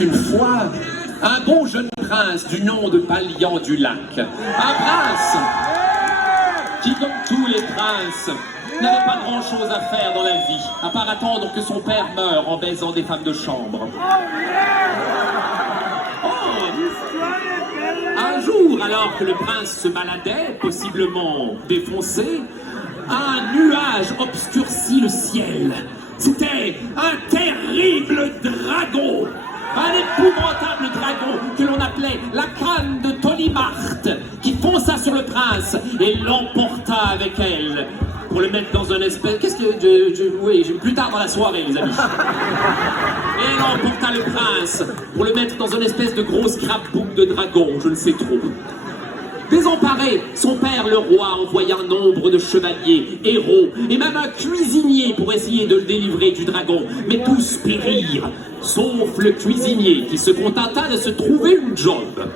Une fois, un bon jeune prince du nom de Balian du Lac, un prince qui, comme tous les princes, n'avait pas grand-chose à faire dans la vie, à part attendre que son père meure en baisant des femmes de chambre. Un jour, alors que le prince se baladait, possiblement défoncé, un nuage obscurcit le ciel. C'était un terrible dragon, un épouvantable dragon que l'on appelait la canne de Tolimarte, qui fonça sur le prince et l'emporta avec elle pour le mettre dans un espèce... Qu'est-ce que... Oui, plus tard dans la soirée, les amis. Et elle emporta le prince pour le mettre dans une espèce de gros scrapbook de dragon, je ne sais trop. Désemparé, son père le roi envoya un nombre de chevaliers, héros et même un cuisinier pour essayer de le délivrer du dragon. Mais tous périrent, sauf le cuisinier qui se contenta de se trouver une job.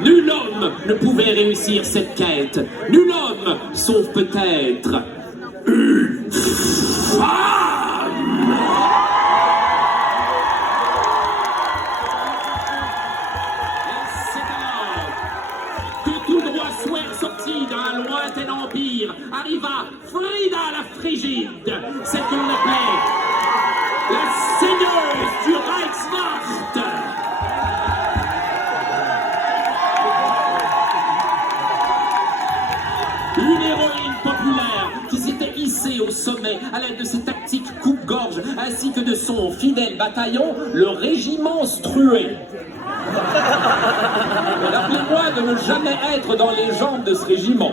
Nul homme ne pouvait réussir cette quête. Nul homme, sauf peut-être une femme. Sortie d'un lointain empire, arriva Frida la Frigide, celle que l'on appelait la seigneurise du Reichswacht. Une héroïne populaire qui s'était hissée au sommet à l'aide de ses tactiques coupe-gorge ainsi que de son fidèle bataillon, le régiment Strué. Rappelez-moi de ne jamais être dans les jambes de ce régiment.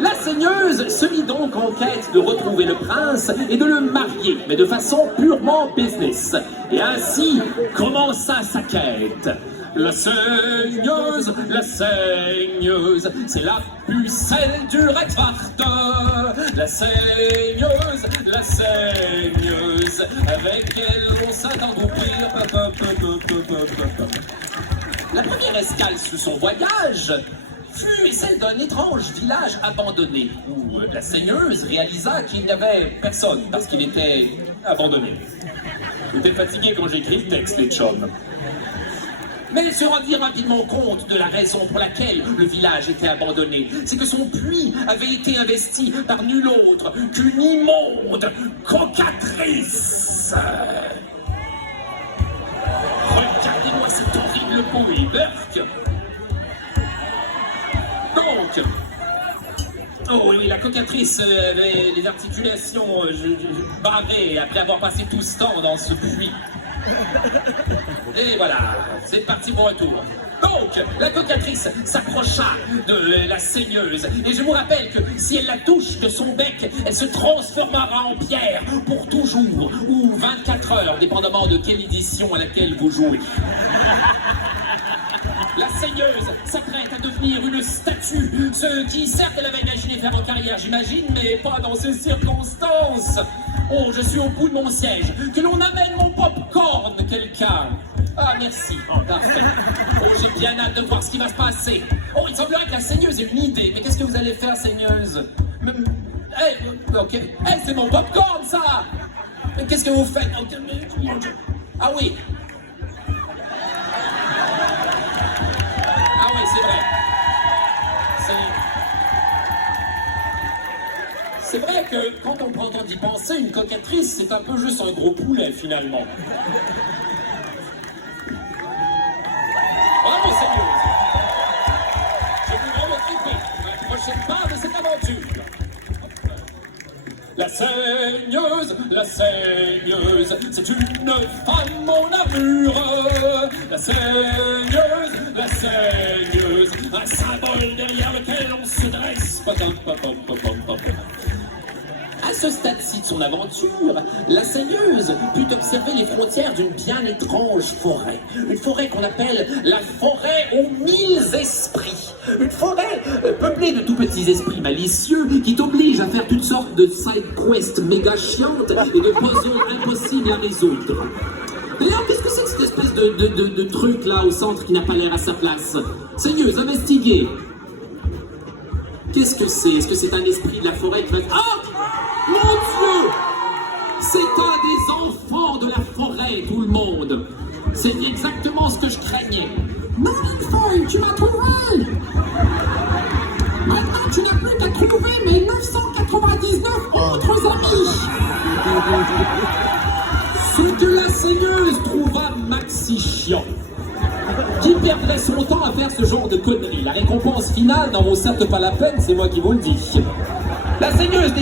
La seigneuse se mit donc en quête de retrouver le prince et de le marier, mais de façon purement business. Et ainsi commença sa quête. La seigneuse, c'est la pucelle du Reichswacht. La seigneuse, avec elle on s'attend d'ouvrir. La première escale sur son voyage fut celle d'un étrange village abandonné, où la seigneuse réalisa qu'il n'y avait personne, parce qu'il était abandonné. J'étais fatigué quand j'écris le texte, les chums. Mais elle se rendit rapidement compte de la raison pour laquelle le village était abandonné. C'est que son puits avait été investi par nul autre qu'une immonde cocatrice. Regardez-moi cette horrible bouille, Burk. Donc, oh oui, la cocatrice avait les articulations barrées après avoir passé tout ce temps dans ce puits. Et voilà, c'est parti pour un tour. Donc, la cocatrice s'approcha de la seigneuse. Et je vous rappelle que si elle la touche de son bec, elle se transformera en pierre pour toujours, ou 24 heures, dépendamment de quelle édition à laquelle vous jouez. La seigneuse s'apprête à devenir une statue, ce qui certes elle avait imaginé faire en carrière, j'imagine, mais pas dans ces circonstances. Oh, je suis au bout de mon siège. Que l'on amène mon popcorn, quelqu'un. Ah, merci. Oh, parfait. Oh, j'ai bien hâte de voir ce qui va se passer. Oh, il semblerait que la seigneuse ait une idée. Mais qu'est-ce que vous allez faire, seigneuse? Ok. Hey, c'est mon popcorn, ça. Mais qu'est-ce que vous faites? Ah oui. Ah oui, c'est vrai. C'est vrai que quand on prend le temps d'y penser, une cocatrice, c'est un peu juste un gros poulet, finalement. Bravo, seigneuse. Je vous vraiment triper la prochaine part de cette aventure. La seigneuse, c'est une femme en armure. La seigneuse, un symbole derrière lequel on se dresse. À ce stade-ci de son aventure, la seigneuse put observer les frontières d'une bien étrange forêt. Une forêt qu'on appelle la forêt aux 1000 esprits. Une forêt peuplée de tout petits esprits malicieux qui t'obligent à faire toutes sortes de side-quests méga chiantes et de puzzles impossibles à résoudre. D'ailleurs, qu'est-ce que c'est que cette espèce de truc là au centre qui n'a pas l'air à sa place? Seigneuse, investiguez. Qu'est-ce que c'est? Est-ce que c'est un esprit de la forêt qui va... Ah! Mon Dieu! C'est un des enfants de la forêt vrai, tout le monde. C'est exactement ce que je craignais. Non, Millefeuille, tu m'as trouvé. Maintenant, tu n'as plus qu'à trouver mes 999 autres amis. Ce que la seigneuse trouva maxi chiant. Qui perdrait son temps à faire ce genre de conneries? La récompense finale n'en vaut certes pas la peine, c'est moi qui vous le dis. La seigneuse